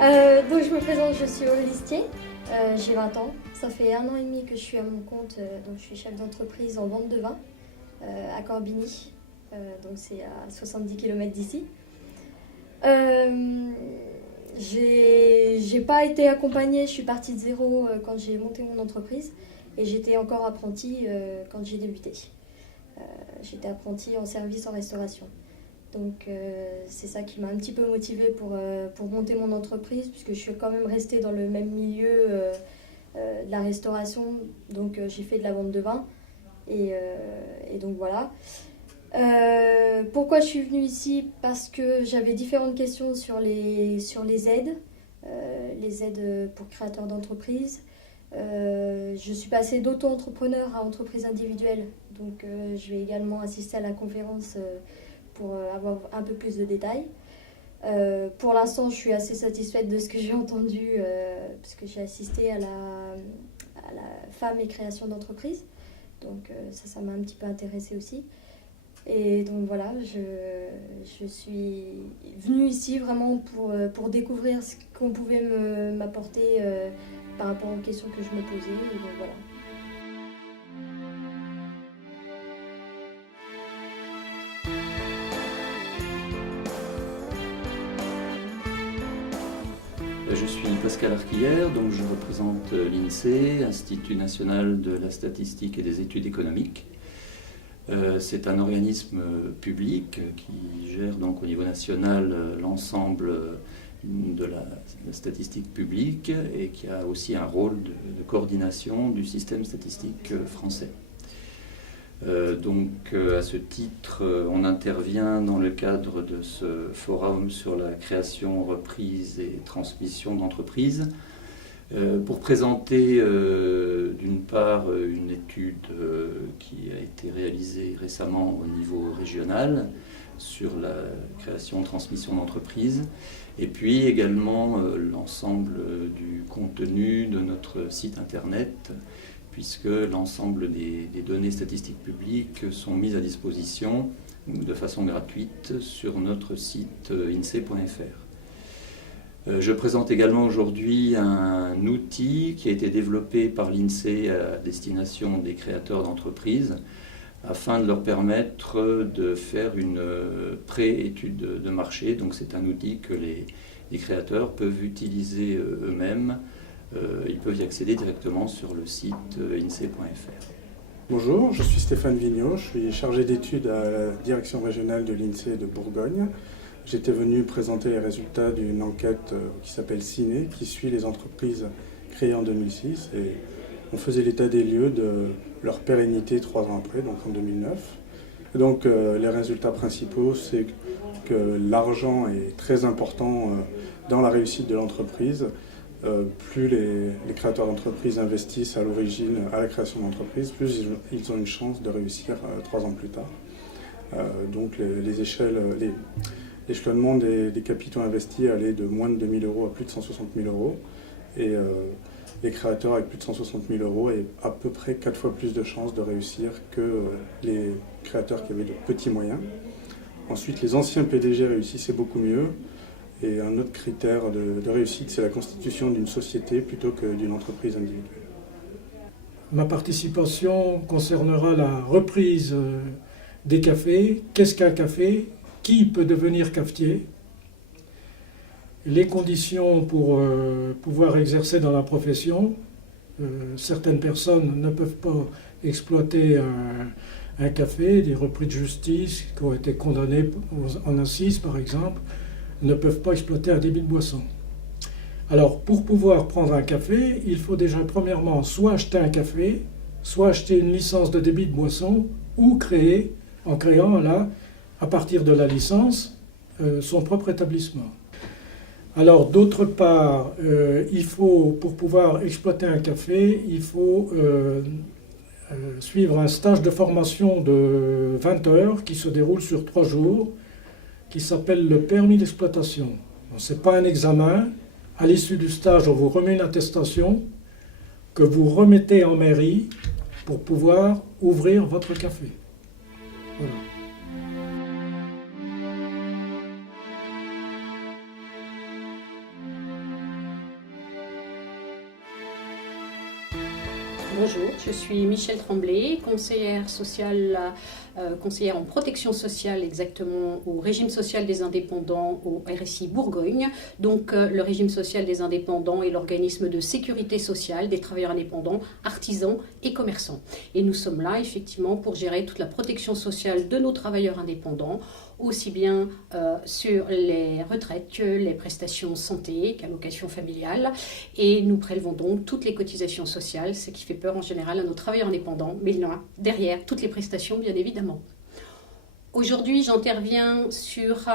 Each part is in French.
Donc je me présente, je suis Aurélie Listier, j'ai 20 ans. Ça fait 1 an et demi que je suis à mon compte, donc je suis chef d'entreprise en vente de vin à Corbigny, donc c'est à 70 km d'ici. J'ai pas été accompagnée, je suis partie de zéro quand j'ai monté mon entreprise et j'étais encore apprentie quand j'ai débuté. J'étais apprentie en service en restauration. Donc c'est ça qui m'a un petit peu motivée pour monter mon entreprise, puisque je suis quand même restée dans le même milieu de la restauration. Donc j'ai fait de la vente de vin et donc voilà. Pourquoi je suis venue ici? Parce que j'avais différentes questions sur les aides pour créateurs d'entreprises. Je suis passée d'auto-entrepreneur à entreprise individuelle, donc je vais également assister à la conférence pour avoir un peu plus de détails. Pour l'instant, je suis assez satisfaite de ce que j'ai entendu, parce que j'ai assisté à la femme et création d'entreprise, donc ça m'a un petit peu intéressée aussi. Et donc voilà, je suis venue ici vraiment pour découvrir ce qu'on pouvait m'apporter par rapport aux questions que je me posais. Et donc voilà. Je suis Pascal Arquillère, donc je représente l'INSEE, Institut national de la statistique et des études économiques. C'est un organisme public qui gère donc au niveau national l'ensemble de la statistique publique et qui a aussi un rôle de coordination du système statistique français. Donc à ce titre, on intervient dans le cadre de ce forum sur la création, reprise et transmission d'entreprises pour présenter d'une part une étude qui a été réalisée récemment au niveau régional sur la création, transmission d'entreprises, et puis également l'ensemble du contenu de notre site internet, puisque l'ensemble des données statistiques publiques sont mises à disposition de façon gratuite sur notre site insee.fr. Je présente également aujourd'hui un outil qui a été développé par l'INSEE à destination des créateurs d'entreprises afin de leur permettre de faire une pré-étude de marché. Donc c'est un outil que les créateurs peuvent utiliser eux-mêmes. Ils peuvent y accéder directement sur le site insee.fr. Bonjour, je suis Stéphane Vigneault, je suis chargé d'études à la direction régionale de l'INSEE de Bourgogne. J'étais venu présenter les résultats d'une enquête qui s'appelle Ciné, qui suit les entreprises créées en 2006. Et on faisait l'état des lieux de leur pérennité 3 ans après, donc en 2009. Et donc les résultats principaux, c'est que l'argent est très important dans la réussite de l'entreprise. Plus les créateurs d'entreprises investissent à l'origine à la création d'entreprise, plus ils ont une chance de réussir 3 ans plus tard. Donc l'échelonnement des capitaux investis allait de moins de 2 000 € à plus de 160 000 €. Et les créateurs avec plus de 160 000 € aient à peu près 4 fois plus de chances de réussir que les créateurs qui avaient de petits moyens. Ensuite, les anciens PDG réussissaient beaucoup mieux. Et un autre critère de réussite, c'est la constitution d'une société plutôt que d'une entreprise individuelle. Ma participation concernera la reprise des cafés. Qu'est-ce qu'un café? Qui peut devenir cafetier? Les conditions pour pouvoir exercer dans la profession. Certaines personnes ne peuvent pas exploiter un café. Des repris de justice qui ont été condamnés en assises, par exemple, ne peuvent pas exploiter un débit de boisson. Alors, pour pouvoir prendre un café, il faut déjà premièrement soit acheter un café, soit acheter une licence de débit de boisson, ou créer, en créant là, à partir de la licence, son propre établissement. Alors, d'autre part, pour pouvoir exploiter un café, il faut suivre un stage de formation de 20 heures qui se déroule sur 3 jours, qui s'appelle le permis d'exploitation. Ce n'est pas un examen. À l'issue du stage, on vous remet une attestation que vous remettez en mairie pour pouvoir ouvrir votre café. Voilà. Bonjour, je suis Michèle Tremblay, conseillère sociale, conseillère en protection sociale exactement au régime social des indépendants au RSI Bourgogne. Donc le régime social des indépendants est l'organisme de sécurité sociale des travailleurs indépendants, artisans et commerçants. Et nous sommes là effectivement pour gérer toute la protection sociale de nos travailleurs indépendants, aussi bien sur les retraites que les prestations santé, qu'allocations familiales. Et nous prélevons donc toutes les cotisations sociales, ce qui fait peur en général à nos travailleurs indépendants, mais là, derrière toutes les prestations bien évidemment. Aujourd'hui, j'interviens sur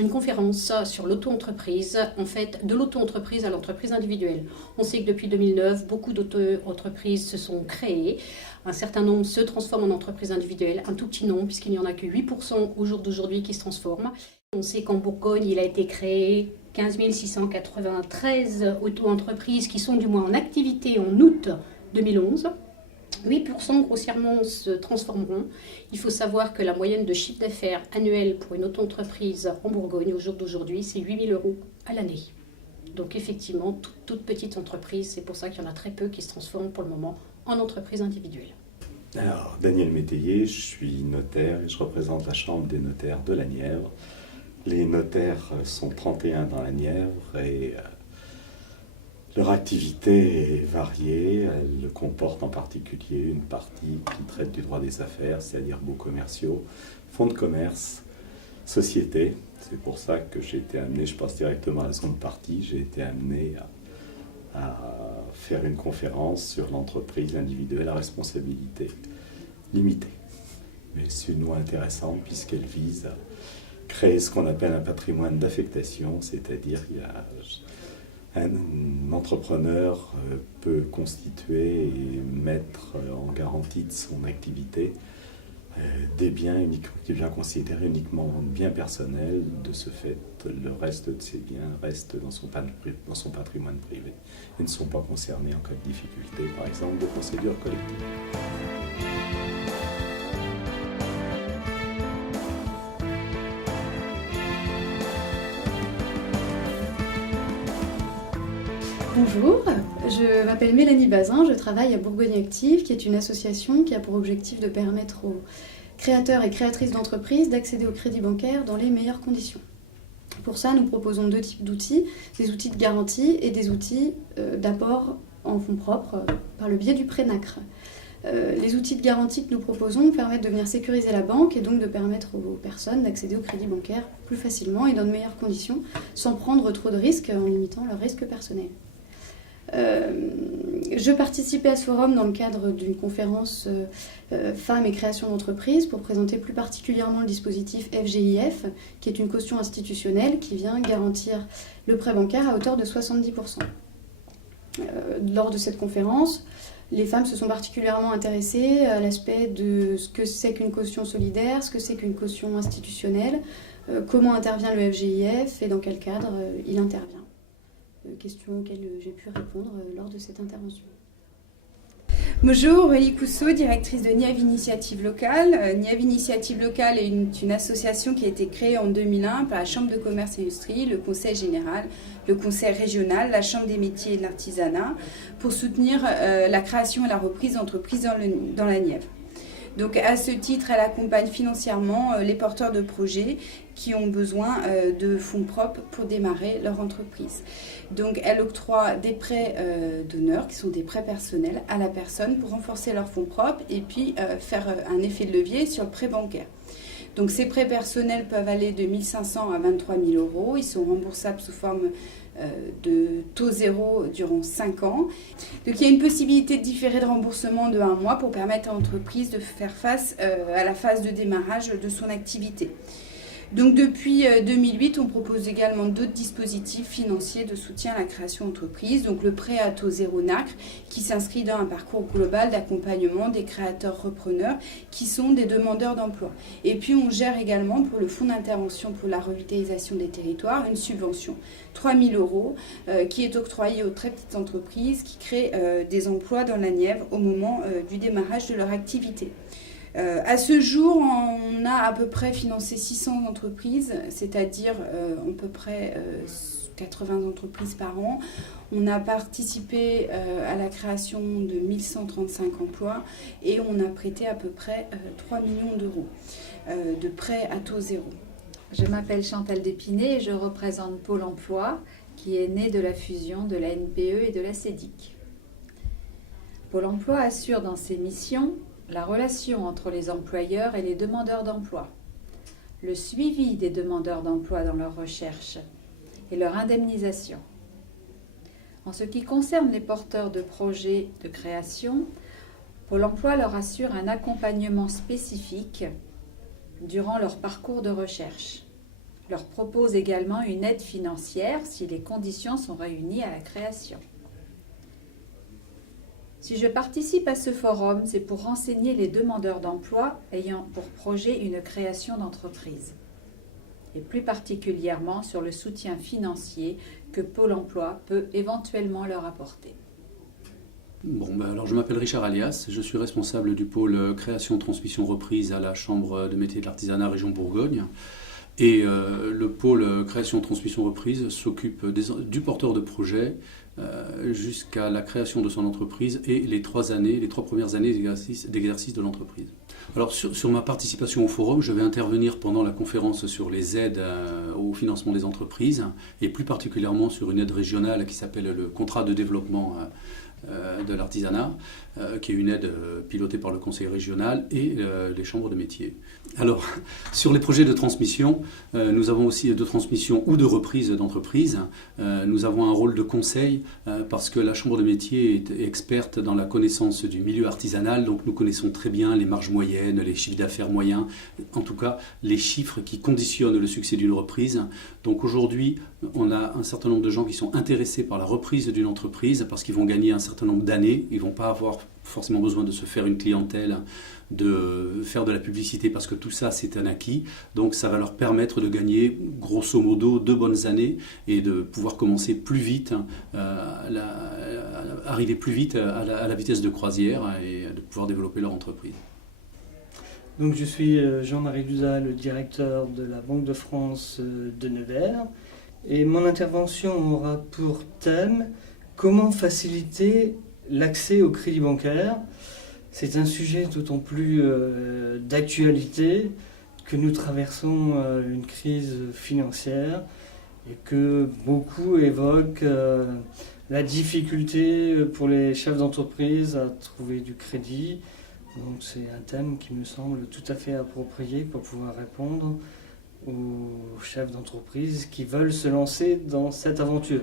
une conférence sur l'auto-entreprise, en fait, de l'auto-entreprise à l'entreprise individuelle. On sait que depuis 2009, beaucoup d'auto-entreprises se sont créées. Un certain nombre se transforment en entreprise individuelle, un tout petit nombre, puisqu'il n'y en a que 8% au jour d'aujourd'hui qui se transforment. On sait qu'en Bourgogne, il a été créé 15 693 auto-entreprises qui sont du moins en activité en août 2011. 8% grossièrement se transformeront. Il faut savoir que la moyenne de chiffre d'affaires annuel pour une auto-entreprise en Bourgogne au jour d'aujourd'hui, c'est 8 000 € à l'année. Donc effectivement, toute petite entreprise, c'est pour ça qu'il y en a très peu qui se transforment pour le moment en entreprise individuelle. Alors, Daniel Métayer, je suis notaire et je représente la Chambre des notaires de la Nièvre. Les notaires sont 31 dans la Nièvre et leur activité est variée. Elle comporte en particulier une partie qui traite du droit des affaires, c'est-à-dire baux commerciaux, fonds de commerce, sociétés. C'est pour ça que j'ai été amené, je passe directement à la seconde partie, j'ai été amené à faire une conférence sur l'entreprise individuelle à responsabilité limitée. Mais c'est une loi intéressante puisqu'elle vise à créer ce qu'on appelle un patrimoine d'affectation, c'est-à-dire qu'il y a un entrepreneur peut constituer et mettre en garantie de son activité des biens considérés uniquement biens personnels. De ce fait, le reste de ces biens reste dans son patrimoine privé et ne sont pas concernés en cas de difficulté, par exemple, de procédure collective. Bonjour, je m'appelle Mélanie Bazin, je travaille à Bourgogne Active, qui est une association qui a pour objectif de permettre aux créateurs et créatrices d'entreprises d'accéder au crédit bancaire dans les meilleures conditions. Pour ça, nous proposons deux types d'outils, des outils de garantie et des outils d'apport en fonds propres par le biais du prêt NACRE. Les outils de garantie que nous proposons permettent de venir sécuriser la banque et donc de permettre aux personnes d'accéder au crédit bancaire plus facilement et dans de meilleures conditions, sans prendre trop de risques en limitant leur risque personnel. Je participais à ce forum dans le cadre d'une conférence Femmes et création d'entreprise pour présenter plus particulièrement le dispositif FGIF, qui est une caution institutionnelle qui vient garantir le prêt bancaire à hauteur de 70%. Lors de cette conférence, les femmes se sont particulièrement intéressées à l'aspect de ce que c'est qu'une caution solidaire, ce que c'est qu'une caution institutionnelle, comment intervient le FGIF et dans quel cadre il intervient. Questions auxquelles j'ai pu répondre lors de cette intervention. Bonjour, Aurélie Cousseau, directrice de Nièvre Initiative Locale. Nièvre Initiative Locale est une association qui a été créée en 2001 par la Chambre de commerce et industrie, le Conseil général, le Conseil régional, la Chambre des métiers et de l'artisanat pour soutenir la création et la reprise d'entreprises dans la Nièvre. Donc à ce titre, elle accompagne financièrement les porteurs de projets qui ont besoin de fonds propres pour démarrer leur entreprise. Donc elle octroie des prêts d'honneur, qui sont des prêts personnels à la personne pour renforcer leurs fonds propres et puis faire un effet de levier sur le prêt bancaire. Donc ces prêts personnels peuvent aller de 1 500 à 23 000 €. Ils sont remboursables sous forme de taux zéro durant 5 ans. Donc il y a une possibilité de différer de remboursement de 1 mois pour permettre à l'entreprise de faire face à la phase de démarrage de son activité. Donc depuis 2008, on propose également d'autres dispositifs financiers de soutien à la création d'entreprise. Donc le prêt à taux zéro NACRE qui s'inscrit dans un parcours global d'accompagnement des créateurs repreneurs qui sont des demandeurs d'emploi. Et puis on gère également pour le fonds d'intervention pour la revitalisation des territoires une subvention 3 000 € qui est octroyée aux très petites entreprises qui créent des emplois dans la Nièvre au moment du démarrage de leur activité. À ce jour, on a à peu près financé 600 entreprises, c'est-à-dire à peu près 80 entreprises par an. On a participé à la création de 1135 emplois et on a prêté à peu près 3 millions d'euros de prêts à taux zéro. Je m'appelle Chantal Dépiné et je représente Pôle emploi qui est né de la fusion de la NPE et de la CEDIC. Pôle emploi assure dans ses missions la relation entre les employeurs et les demandeurs d'emploi, le suivi des demandeurs d'emploi dans leur recherche et leur indemnisation. En ce qui concerne les porteurs de projets de création, Pôle emploi leur assure un accompagnement spécifique durant leur parcours de recherche. Leur propose également une aide financière si les conditions sont réunies à la création. Si je participe à ce forum, c'est pour renseigner les demandeurs d'emploi ayant pour projet une création d'entreprise, et plus particulièrement sur le soutien financier que Pôle emploi peut éventuellement leur apporter. Alors je m'appelle Richard Alias, je suis responsable du pôle création, transmission, reprise à la Chambre de métiers de l'artisanat région Bourgogne. Et le pôle création, transmission, reprise s'occupe du porteur de projet jusqu'à la création de son entreprise et les 3 premières années d'exercice de l'entreprise. Alors sur ma participation au forum, je vais intervenir pendant la conférence sur les aides au financement des entreprises et plus particulièrement sur une aide régionale qui s'appelle le contrat de développement de l'artisanat, qui est une aide pilotée par le conseil régional et les chambres de métiers. Alors, sur les projets de transmission, nous avons aussi de transmission ou de reprise d'entreprise. Nous avons un rôle de conseil parce que la chambre de métiers est experte dans la connaissance du milieu artisanal, donc nous connaissons très bien les marges moyennes, les chiffres d'affaires moyens, en tout cas les chiffres qui conditionnent le succès d'une reprise. Donc aujourd'hui, on a un certain nombre de gens qui sont intéressés par la reprise d'une entreprise parce qu'ils vont gagner un certain nombre d'années, ils ne vont pas avoir forcément besoin de se faire une clientèle, de faire de la publicité parce que tout ça c'est un acquis, donc ça va leur permettre de gagner grosso modo 2 bonnes années et de pouvoir commencer plus vite, arriver plus vite à la vitesse de croisière et de pouvoir développer leur entreprise. Donc je suis Jean-Marie Luza, le directeur de la Banque de France de Nevers, et mon intervention aura pour thème comment faciliter l'accès au crédit bancaire. C'est un sujet d'autant plus d'actualité que nous traversons une crise financière et que beaucoup évoquent la difficulté pour les chefs d'entreprise à trouver du crédit. Donc c'est un thème qui me semble tout à fait approprié pour pouvoir répondre aux chefs d'entreprise qui veulent se lancer dans cette aventure.